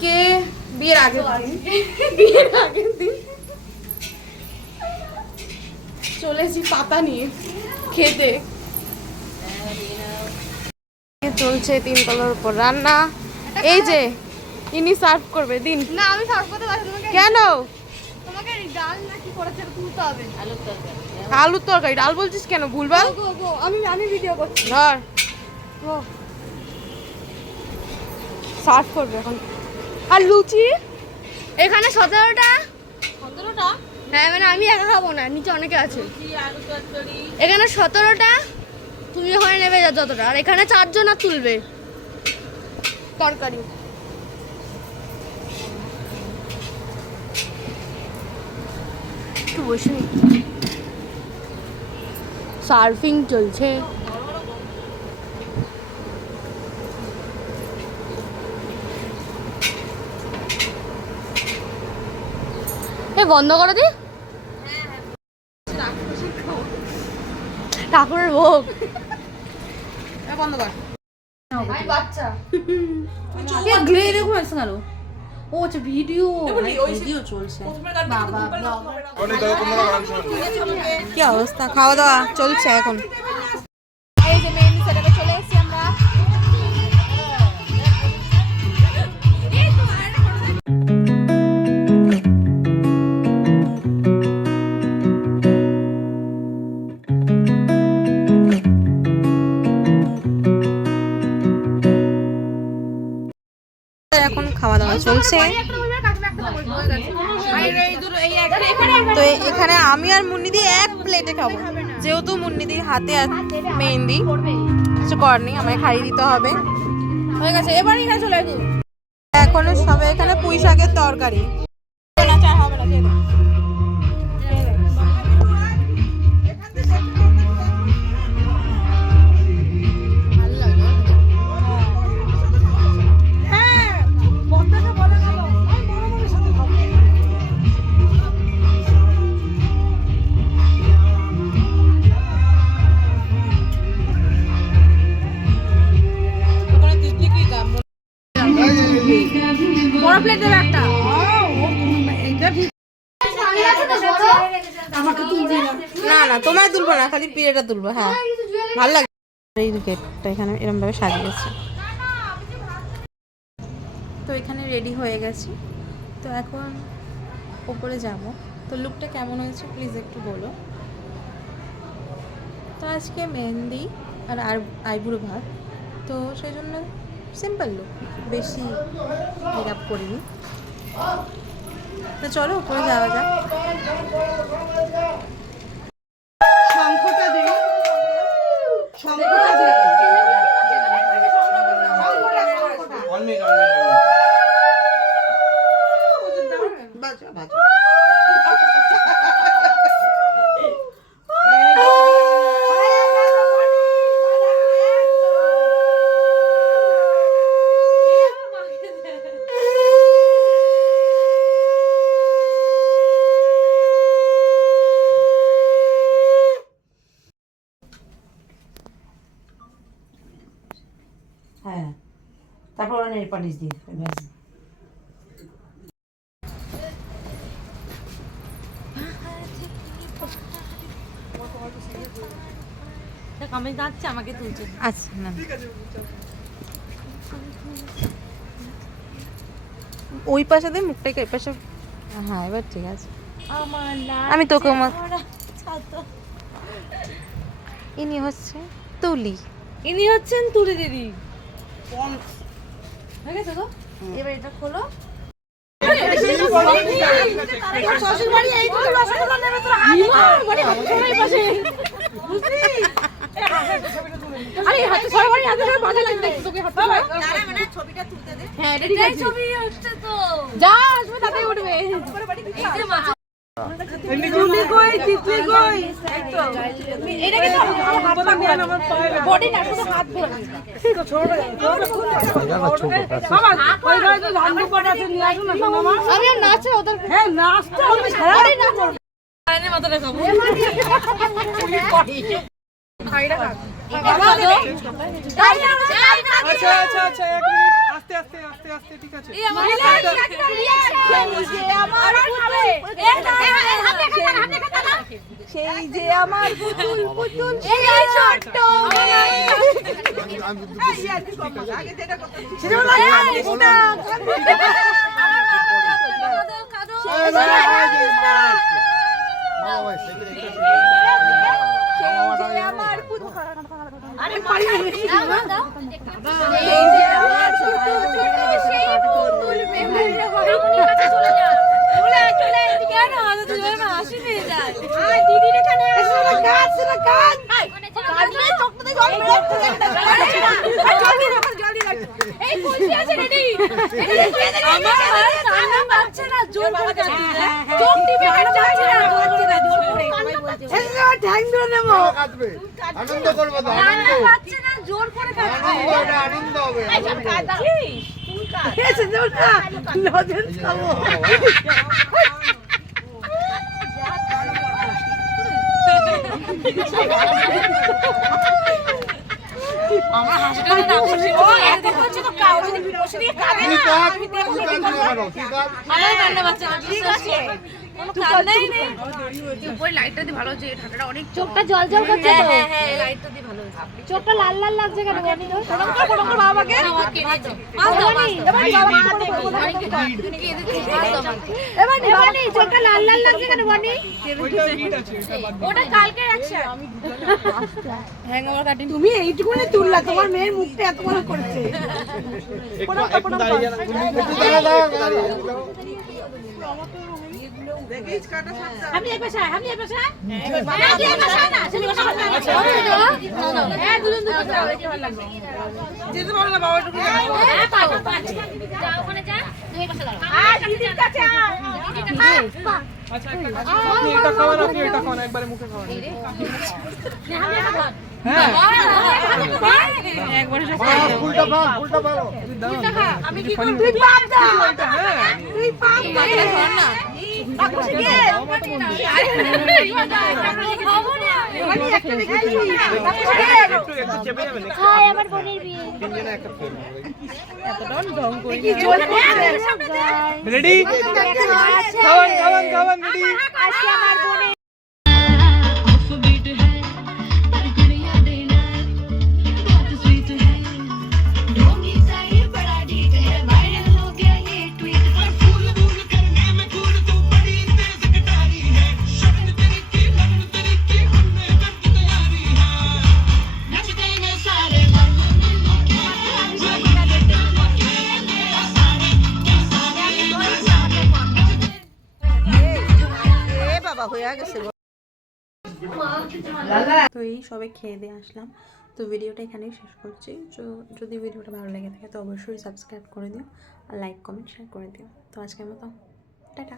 আজকে বিয়ের আগের দিন চলেছি পাতা নিয়ে খেতে। চলছে 3 তলার উপর রান্না। এই যে ইনি সার্ভ করবে। দিন। না আমি সার্ভ করতে পারবো তোমাকে। কেন? তোমাকে ডাল নাকি করেছে তুলতে হবে। আলুর তরকারি। ডাল বলছিস কেন? ভুলভাল। আমি ভিডিও করছি। ধর সার্ভ করবে এখন। আর লুচি এখানে 17টা। হ্যাঁ মানে আমি একা খাবো না, নিচে অনেকে আছে। এখানে 17টা, তুমি হয়ে নেবে যতটা। আর এখানে 4 জন আর তুলবে তরকারি। একটু বসে সার্ভিং চলছে। বন্ধ করে দি। ঠাকুরের ভোগ বন্ধ কর। বাচ্চা ঘুরে এরকম আসছে কেন? ও আচ্ছা ভিডিও চলছে। কি অবস্থা? খাওয়া দাওয়া চলছে এখন। এই যে মেন সেটাকে চলে এসেছি আমরা। এখন খাওয়া দাওয়া চলছে। তো এখানে আমি আর মুন্নিদি এক প্লেটে খাবো, যেহেতু মুন্নিদির হাতে মেহেন্দি কিছু করার নেই, আমায় খাইয়ে দিতে হবে। হয়ে গেছে, এবার এখানে চলে আসুন। এখন সবে এখানে পুঁই শাকের তরকারি। বড় প্লেট দেবে একটা। না না তোমায় তুলবো না, খালি পিড়েটা তুলবো। হ্যাঁ ভালো লাগে। এই গেটটা এখানে এরকম ভাবে সাজিয়েছে। তো এখানে রেডি হয়ে গেছি, তো এখন উপরে যাব। তো লুকটা কেমন হয়েছে প্লিজ একটু বলো। তো আজকে মেহেন্দি আর আইবুড়ো ভাত, তো সেই জন্য সিম্পল লুক, বেশি মেকআপ করিনি। তো চলো উপরে যাওয়া যাক। হ্যাঁ, তারপর ওরা নেল পালিশ দিয়ে ব্যাস। আমি যাচ্ছি, আমাকে তুলছে। আচ্ছা না ওই পাশে দিয়ে মুখটাকে এই পাশে। হ্যাঁ এবার ঠিক আছে। আমি তোকে ইনি হচ্ছে তুলি। ইনি হচ্ছেন তুলি দিদি। হয়ে গেছে গো, এবার এটা খোলো। শ্বশুর বাড়ি এই তো রসগোল্লা নেবে তোর হাতে বাড়ি হাতে সবাই পাশে বুঝলি। আরে হাতে সবাই বাড়ি হাতে সবাই মজা লাগবে তোকে হাতে না না মানে ছবিটা তুলতে দে। হ্যাঁ এটাই ছবি হচ্ছে তো যা আসবে তাতেই উঠবে। এই যে মা তুলি কই তিতলি কই এই তো এটা কি হাত পা ঘোরানো বডি না শুধু হাত ঘোরানো তো ছোড়বে মামা ওই ঘরে তো ধান পট আছে নিয়ে আসুন না মামা। আমি আর নাচে ওদের হ্যাঁ নাচতে হবে সারাই না করব আরে মাথা রাখো পুলি পড়ি খাইরা খা বাবা আচ্ছা আচ্ছা আচ্ছা 1 মিনিট আস্তে আস্তে আস্তে আস্তে ঠিক আছে এই আমার যে আমার সেই যে আমার পুতুল পুতুল এই ছোট্ট আনন্দ করবো তো আনন্দ জোর করে আনন্দ হবে আমার হাসিটা না বসে ও এত করছে তো কাউ যদি বসে দিয়ে কাঁদে না আমি দেখো আমার কান্না বাচ্চা ঠিক আছে কোনো কান্নাই নেই উপরে লাইটটা দিয়ে ভালো হচ্ছে ঠান্ডাটা অনেক চোখটা জল জল করছে তো হ্যাঁ লাইটটা দিয়ে ভালো হচ্ছে চোখটা লাল লাল লাগছে কেন বনি তো পড়ঙ্গ বাবাকে আমাকে মাছ দাও মাছ এবারে চোখটা লাল লাল লাগছে কেন বনি ওইটা হিট আছে ওটা কালকে অ্যাকশন হ্যাংওভার কাটিং তুমি এইটুকুনে তুললা তোমার মেয়ের মুখটা এত বড় করেছে একটু দাঁড়িয়ে দাঁড়িয়ে আমি এই পেশা আমি এই পেশা আমি এই পেশা না তুমি পেশা না হ্যাঁ দুজন দুজন ভালো লাগবে যেতে পারো না বাবা ঢুকে হ্যাঁ পাবো যা ওখানে যা তুমি পেশা দাও আর দিদির কাছে আচ্ছা একটা কাজ করো, আপনি এটা খাওয়ান আপনি এটা খাওয়ান একবারে মুখে খাওয়ান হ্যাঁ একবারে সব ফুলটা পাও ফুলটা পাও আমি কি করব তুই পাপ দাও এটা হ্যাঁ তুই পাপ দে ধর না বাবু শিখে খাবো না আমি একটা দেখাই বাবু শিখে একটু চেপে যাবেন হাই আমার বোনের বিয়ে তিনজনে একটা ফেল কি জল পড়ছে রেডি খাওয়ান খাওয়ান খাওয়ান রেডি আজকে আমার বোনের তো এই সবে খেয়ে দিয়ে আসলাম তো ভিডিওটা এখানেই শেষ করছি তো যদি ভিডিওটা ভালো লেগে থাকে তো অবশ্যই সাবস্ক্রাইব করে দিও আর লাইক কমেন্ট শেয়ার করে দিও তো আজকের মতো টাটা।